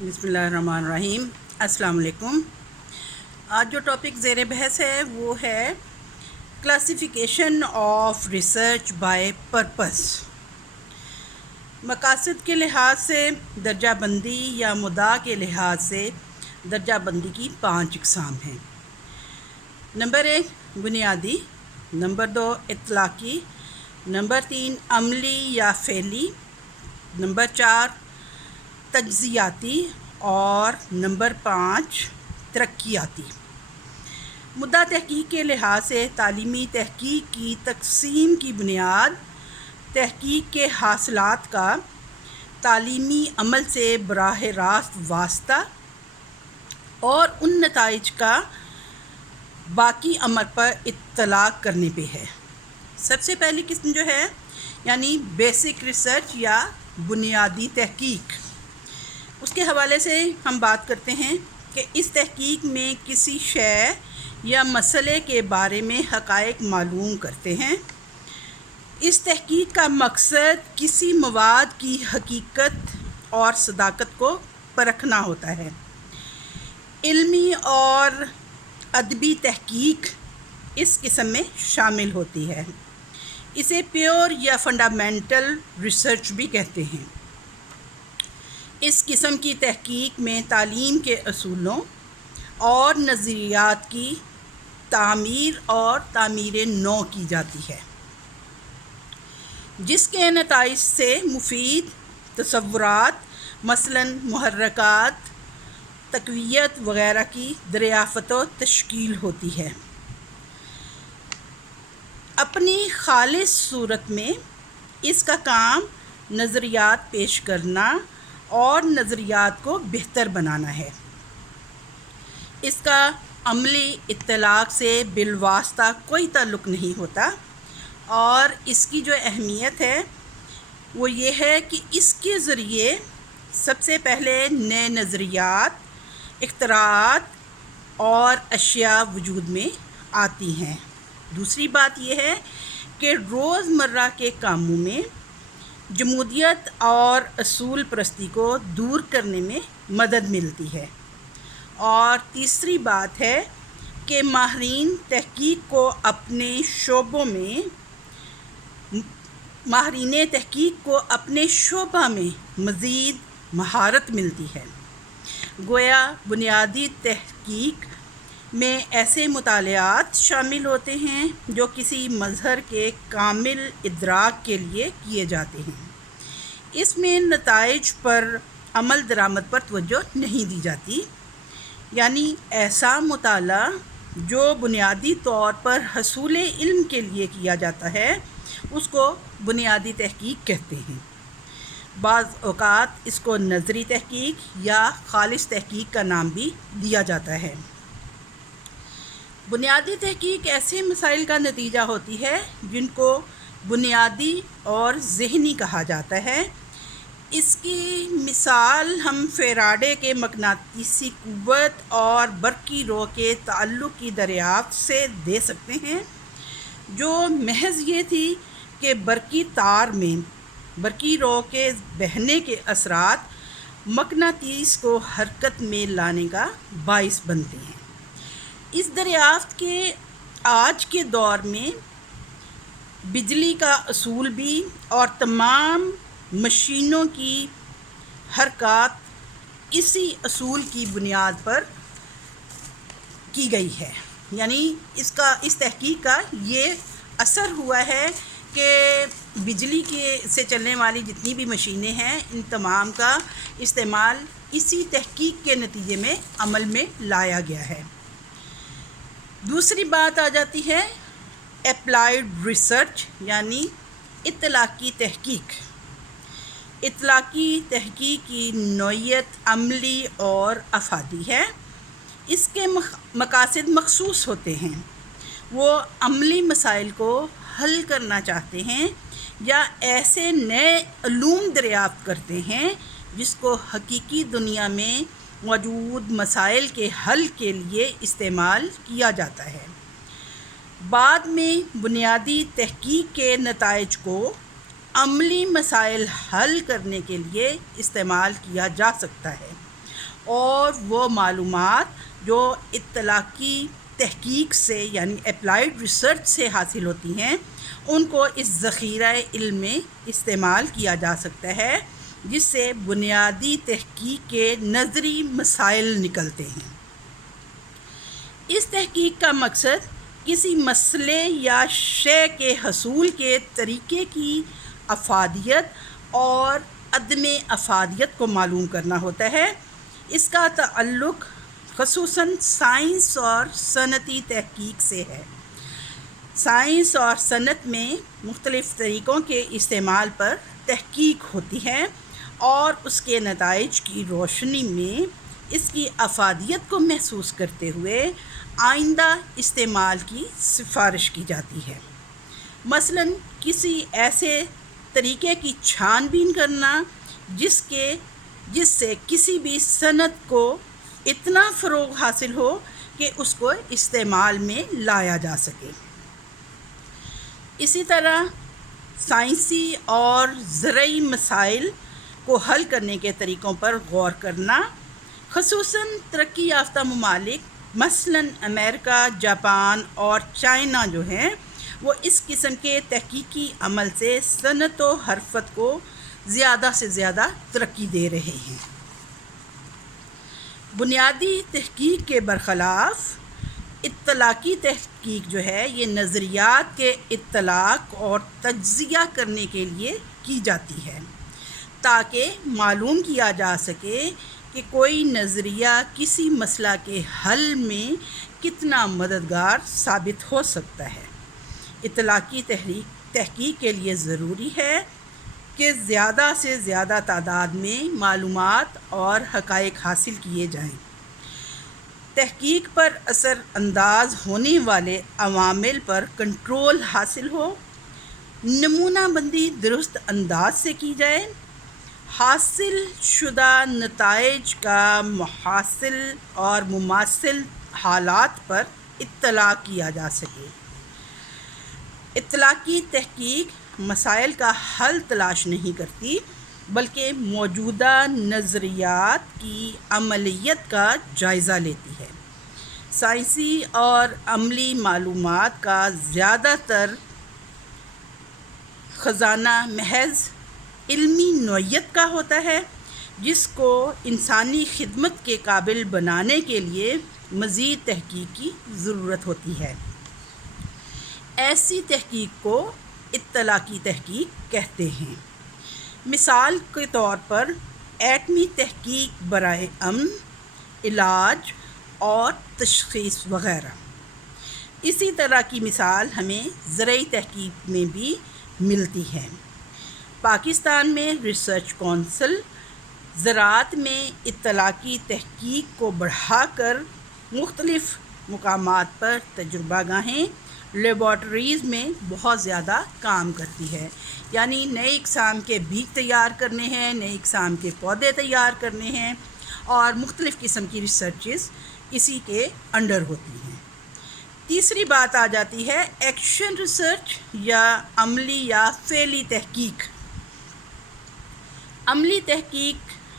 بسم اللہ الرحمن الرحیم۔ السلام علیکم۔ آج جو ٹاپک زیر بحث ہے وہ ہے classification of research by purpose. مقاصد کے لحاظ سے درجہ بندی یا مدعا کے لحاظ سے درجہ بندی کی 5 اقسام ہیں۔ نمبر 1 بنیادی، نمبر 2 اطلاقی، نمبر 3 عملی یا فعلی، نمبر 4 تجزیاتی اور نمبر 5 ترقیاتی۔ مدعا تحقیق کے لحاظ سے تعلیمی تحقیق کی تقسیم کی بنیاد تحقیق کے حاصلات کا تعلیمی عمل سے براہ راست واسطہ اور ان نتائج کا باقی عمل پر اطلاق کرنے پہ ہے۔ سب سے پہلی قسم جو ہے یعنی بیسک ریسرچ یا بنیادی تحقیق، اس کے حوالے سے ہم بات کرتے ہیں کہ اس تحقیق میں کسی شے یا مسئلے کے بارے میں حقائق معلوم کرتے ہیں۔ اس تحقیق کا مقصد کسی مواد کی حقیقت اور صداقت کو پرکھنا ہوتا ہے۔ علمی اور ادبی تحقیق اس قسم میں شامل ہوتی ہے۔ اسے پیور یا فنڈامنٹل ریسرچ بھی کہتے ہیں۔ اس قسم کی تحقیق میں تعلیم کے اصولوں اور نظریات کی تعمیر اور تعمیر نو کی جاتی ہے، جس کے نتائج سے مفید تصورات مثلاً محرکات، تقویت وغیرہ کی دریافت و تشکیل ہوتی ہے۔ اپنی خالص صورت میں اس کا کام نظریات پیش کرنا اور نظریات کو بہتر بنانا ہے۔ اس کا عملی اطلاق سے بالواسطہ کوئی تعلق نہیں ہوتا، اور اس کی جو اہمیت ہے وہ یہ ہے کہ اس کے ذریعے سب سے پہلے نئے نظریات، اختراعات اور اشیاء وجود میں آتی ہیں۔ دوسری بات یہ ہے کہ روزمرہ کے کاموں میں جمودیت اور اصول پرستی کو دور کرنے میں مدد ملتی ہے۔ اور تیسری بات ہے کہ ماہرین تحقیق کو اپنے شعبہ میں مزید مہارت ملتی ہے۔ گویا بنیادی تحقیق میں ایسے مطالعات شامل ہوتے ہیں جو کسی مظہر کے کامل ادراک کے لیے کیے جاتے ہیں۔ اس میں نتائج پر عمل درآمد پر توجہ نہیں دی جاتی، یعنی ایسا مطالعہ جو بنیادی طور پر حصول علم کے لیے کیا جاتا ہے اس کو بنیادی تحقیق کہتے ہیں۔ بعض اوقات اس کو نظری تحقیق یا خالص تحقیق کا نام بھی دیا جاتا ہے۔ بنیادی تحقیق ایسے مسائل کا نتیجہ ہوتی ہے جن کو بنیادی اور ذہنی کہا جاتا ہے۔ اس کی مثال ہم فیراڈے کے مقناطیسی قوت اور برقی رو کے تعلق کی دریافت سے دے سکتے ہیں، جو محض یہ تھی کہ برقی تار میں برقی رو کے بہنے کے اثرات مقناطیس کو حرکت میں لانے کا باعث بنتے ہیں۔ اس دریافت کے آج کے دور میں بجلی کا اصول بھی اور تمام مشینوں کی حرکات اسی اصول کی بنیاد پر کی گئی ہے، یعنی اس تحقیق کا یہ اثر ہوا ہے کہ بجلی سے چلنے والی جتنی بھی مشینیں ہیں ان تمام کا استعمال اسی تحقیق کے نتیجے میں عمل میں لایا گیا ہے۔ دوسری بات آ جاتی ہے اپلائیڈ ریسرچ یعنی اطلاقی تحقیق۔ اطلاقی تحقیق کی نوعیت عملی اور افادی ہے۔ اس کے مقاصد مخصوص ہوتے ہیں۔ وہ عملی مسائل کو حل کرنا چاہتے ہیں یا ایسے نئے علوم دریافت کرتے ہیں جس کو حقیقی دنیا میں موجود مسائل کے حل کے لیے استعمال کیا جاتا ہے۔ بعد میں بنیادی تحقیق کے نتائج کو عملی مسائل حل کرنے کے لیے استعمال کیا جا سکتا ہے۔ اور وہ معلومات جو اطلاقی تحقیق سے یعنی اپلائیڈ ریسرچ سے حاصل ہوتی ہیں ان کو اس ذخیرہ علم میں استعمال کیا جا سکتا ہے، جس سے بنیادی تحقیق کے نظری مسائل نکلتے ہیں۔ اس تحقیق کا مقصد کسی مسئلے یا شے کے حصول کے طریقے کی افادیت اور عدم افادیت کو معلوم کرنا ہوتا ہے۔ اس کا تعلق خصوصاً سائنس اور صنعتی تحقیق سے ہے۔ سائنس اور صنعت میں مختلف طریقوں کے استعمال پر تحقیق ہوتی ہے اور اس کے نتائج کی روشنی میں اس کی افادیت کو محسوس کرتے ہوئے آئندہ استعمال کی سفارش کی جاتی ہے۔ مثلاً کسی ایسے طریقے کی چھان بین کرنا جس سے کسی بھی صنعت کو اتنا فروغ حاصل ہو کہ اس کو استعمال میں لایا جا سکے۔ اسی طرح سائنسی اور زرعی مسائل کو حل کرنے کے طریقوں پر غور کرنا، خصوصاً ترقی یافتہ ممالک مثلاً امریکہ، جاپان اور چائنا جو ہیں وہ اس قسم کے تحقیقی عمل سے صنعت و حرفت کو زیادہ سے زیادہ ترقی دے رہے ہیں۔ بنیادی تحقیق کے برخلاف اطلاقی تحقیق جو ہے یہ نظریات کے اطلاق اور تجزیہ کرنے کے لیے کی جاتی ہے تاکہ معلوم کیا جا سکے کہ کوئی نظریہ کسی مسئلہ کے حل میں کتنا مددگار ثابت ہو سکتا ہے۔ اطلاقی تحقیق کے لیے ضروری ہے کہ زیادہ سے زیادہ تعداد میں معلومات اور حقائق حاصل کیے جائیں، تحقیق پر اثر انداز ہونے والے عوامل پر کنٹرول حاصل ہو، نمونہ بندی درست انداز سے کی جائے، حاصل شدہ نتائج کا محاصل اور مماثل حالات پر اطلاع کیا جا سکے۔ اطلاقی تحقیق مسائل کا حل تلاش نہیں کرتی بلکہ موجودہ نظریات کی عملیت کا جائزہ لیتی ہے۔ سائنسی اور عملی معلومات کا زیادہ تر خزانہ محض علمی نوعیت کا ہوتا ہے جس کو انسانی خدمت کے قابل بنانے کے لیے مزید تحقیق کی ضرورت ہوتی ہے۔ ایسی تحقیق کو اطلاقی تحقیق کہتے ہیں۔ مثال کے طور پر ایٹمی تحقیق برائے امن، علاج اور تشخیص وغیرہ۔ اسی طرح کی مثال ہمیں زرعی تحقیق میں بھی ملتی ہے۔ پاکستان میں ریسرچ کونسل زراعت میں اطلاقی تحقیق کو بڑھا کر مختلف مقامات پر تجربہ گاہیں، لیبارٹریز میں بہت زیادہ کام کرتی ہے، یعنی نئے اقسام کے بیج تیار کرنے ہیں، نئے اقسام کے پودے تیار کرنے ہیں اور مختلف قسم کی ریسرچز اسی کے انڈر ہوتی ہیں۔ تیسری بات آ جاتی ہے ایکشن ریسرچ یا عملی یا فعلی تحقیق۔ عملی تحقیق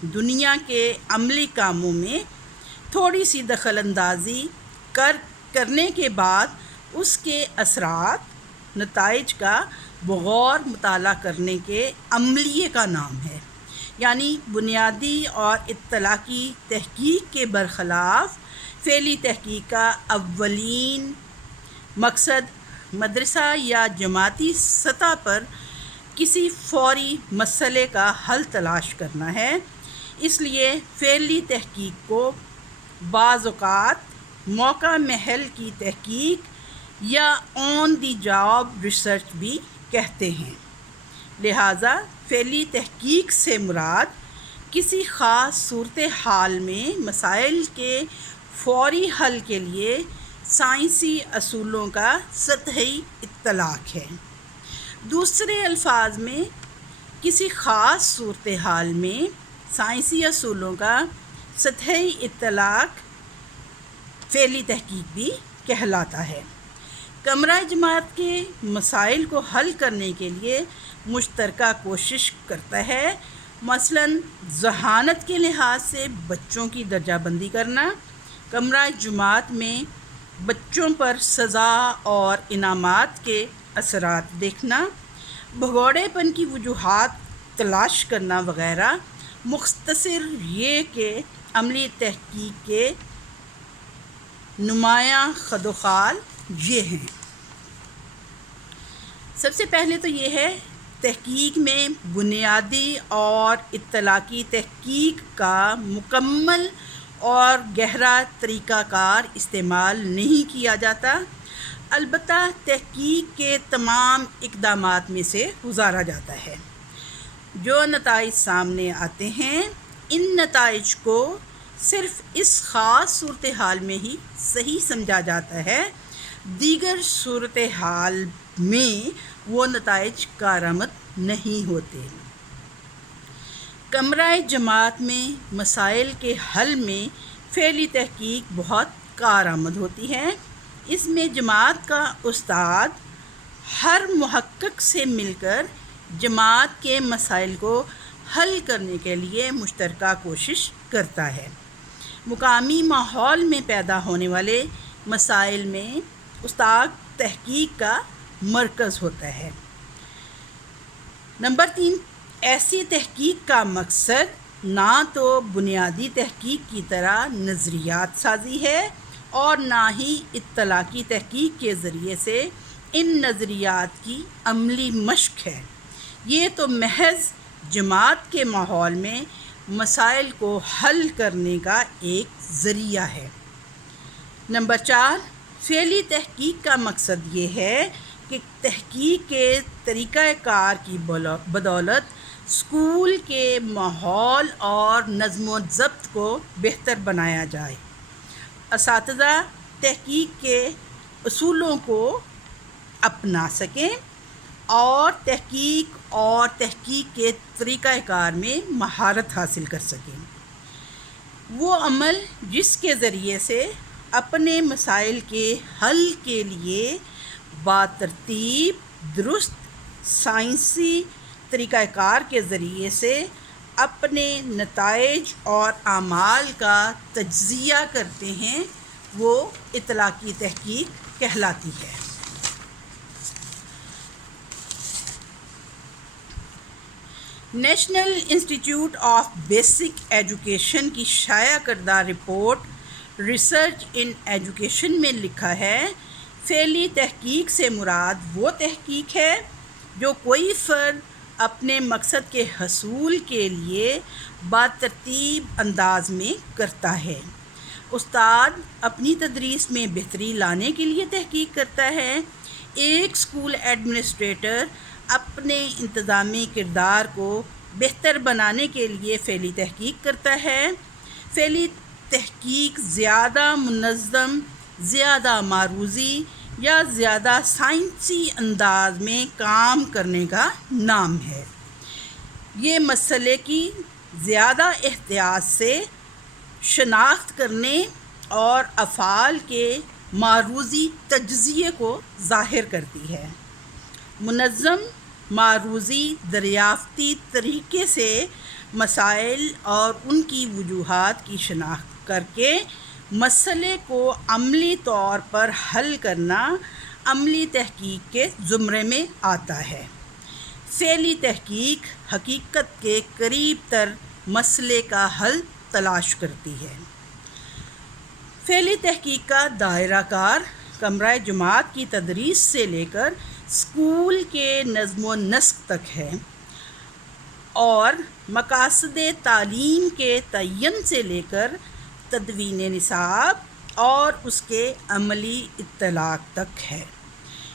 دنیا کے عملی کاموں میں تھوڑی سی دخل اندازی کرنے کے بعد اس کے اثرات، نتائج کا بغور مطالعہ کرنے کے عملیے کا نام ہے۔ یعنی بنیادی اور اطلاقی تحقیق کے برخلاف فعلی تحقیق کا اولین مقصد مدرسہ یا جماعتی سطح پر کسی فوری مسئلے کا حل تلاش کرنا ہے۔ اس لیے فعلی تحقیق کو بعض اوقات موقع محل کی تحقیق یا آن دی جاب ریسرچ بھی کہتے ہیں۔ لہٰذا فعلی تحقیق سے مراد کسی خاص صورتحال میں مسائل کے فوری حل کے لیے سائنسی اصولوں کا سطحی اطلاق ہے۔ دوسرے الفاظ میں کسی خاص صورتحال میں سائنسی اصولوں کا سطحی اطلاق فعلی تحقیق بھی کہلاتا ہے۔ کمرہ جماعت کے مسائل کو حل کرنے کے لیے مشترکہ کوشش کرتا ہے، مثلاً ذہانت کے لحاظ سے بچوں کی درجہ بندی کرنا، کمرہ جماعت میں بچوں پر سزا اور انعامات کے اثرات دیکھنا، بھگوڑے پن کی وجوہات تلاش کرنا وغیرہ۔ مختصر یہ کہ عملی تحقیق کے نمایاں خد و خال یہ ہیں۔ سب سے پہلے تو یہ ہے، تحقیق میں بنیادی اور اطلاقی تحقیق کا مکمل اور گہرا طریقہ کار استعمال نہیں کیا جاتا، البتہ تحقیق کے تمام اقدامات میں سے گزارا جاتا ہے۔ جو نتائج سامنے آتے ہیں، ان نتائج کو صرف اس خاص صورتحال میں ہی صحیح سمجھا جاتا ہے، دیگر صورتحال میں وہ نتائج کارآمد نہیں ہوتے۔ کمرہ جماعت میں مسائل کے حل میں فعلی تحقیق بہت کارآمد ہوتی ہے۔ اس میں جماعت کا استاد ہر محقق سے مل کر جماعت کے مسائل کو حل کرنے کے لیے مشترکہ کوشش کرتا ہے۔ مقامی ماحول میں پیدا ہونے والے مسائل میں استاد تحقیق کا مرکز ہوتا ہے۔ نمبر 3، ایسی تحقیق کا مقصد نہ تو بنیادی تحقیق کی طرح نظریات سازی ہے اور نہ ہی اطلاقی تحقیق کے ذریعے سے ان نظریات کی عملی مشق ہے۔ یہ تو محض جماعت کے ماحول میں مسائل کو حل کرنے کا ایک ذریعہ ہے۔ نمبر 4، فعلی تحقیق کا مقصد یہ ہے کہ تحقیق کے طریقہ کار کی بدولت اسکول کے ماحول اور نظم و ضبط کو بہتر بنایا جائے، اساتذہ تحقیق کے اصولوں کو اپنا سکیں اور تحقیق کے طریقہ کار میں مہارت حاصل کر سکیں۔ وہ عمل جس کے ذریعے سے اپنے مسائل کے حل کے لیے باترتیب درست سائنسی طریقہ کار کے ذریعے سے اپنے نتائج اور اعمال کا تجزیہ کرتے ہیں، وہ اطلاقی تحقیق کہلاتی ہے۔ نیشنل انسٹی ٹیوٹ آف بیسک ایجوکیشن کی شائع کردہ رپورٹ ریسرچ ان ایجوکیشن میں لکھا ہے، فعلی تحقیق سے مراد وہ تحقیق ہے جو کوئی فرد اپنے مقصد کے حصول کے لیے باترتیب انداز میں کرتا ہے۔ استاد اپنی تدریس میں بہتری لانے کے لیے تحقیق کرتا ہے۔ ایک اسکول ایڈمنسٹریٹر اپنے انتظامی کردار کو بہتر بنانے کے لیے فعلی تحقیق کرتا ہے۔ فعلی تحقیق زیادہ منظم، زیادہ معروضی یا زیادہ سائنسی انداز میں کام کرنے کا نام ہے۔ یہ مسئلے کی زیادہ احتیاط سے شناخت کرنے اور افعال کے معروضی تجزیے کو ظاہر کرتی ہے۔ منظم معروضی دریافتی طریقے سے مسائل اور ان کی وجوہات کی شناخت کر کے مسئلے کو عملی طور پر حل کرنا عملی تحقیق کے زمرے میں آتا ہے۔ فعلی تحقیق حقیقت کے قریب تر مسئلے کا حل تلاش کرتی ہے۔ فعلی تحقیق کا دائرہ کار کمرہ جماعت کی تدریس سے لے کر اسکول کے نظم و نسق تک ہے اور مقاصد تعلیم کے تعین سے لے کر تدوین نصاب اور اس کے عملی اطلاق تک ہے۔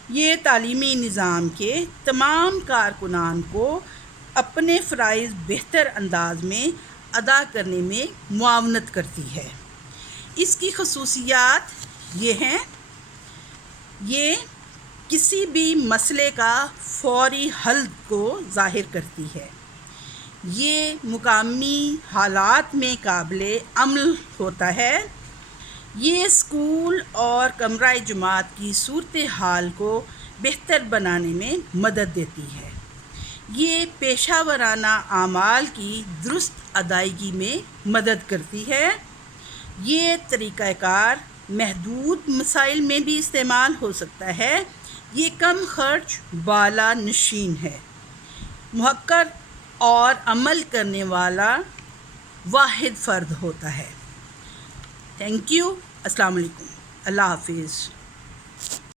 یہ تعلیمی نظام کے تمام کارکنان کو اپنے فرائض بہتر انداز میں ادا کرنے میں معاونت کرتی ہے۔ اس کی خصوصیات یہ ہیں، یہ کسی بھی مسئلے کا فوری حل کو ظاہر کرتی ہے، یہ مقامی حالات میں قابل عمل ہوتا ہے، یہ اسکول اور کمرہ جماعت کی صورتحال کو بہتر بنانے میں مدد دیتی ہے، یہ پیشہ ورانہ اعمال کی درست ادائیگی میں مدد کرتی ہے۔ یہ طریقہ کار محدود مسائل میں بھی استعمال ہو سکتا ہے۔ یہ کم خرچ والا نشین ہے، محقق اور عمل کرنے والا واحد فرد ہوتا ہے۔ Thank you. السلام علیکم۔ اللہ حافظ۔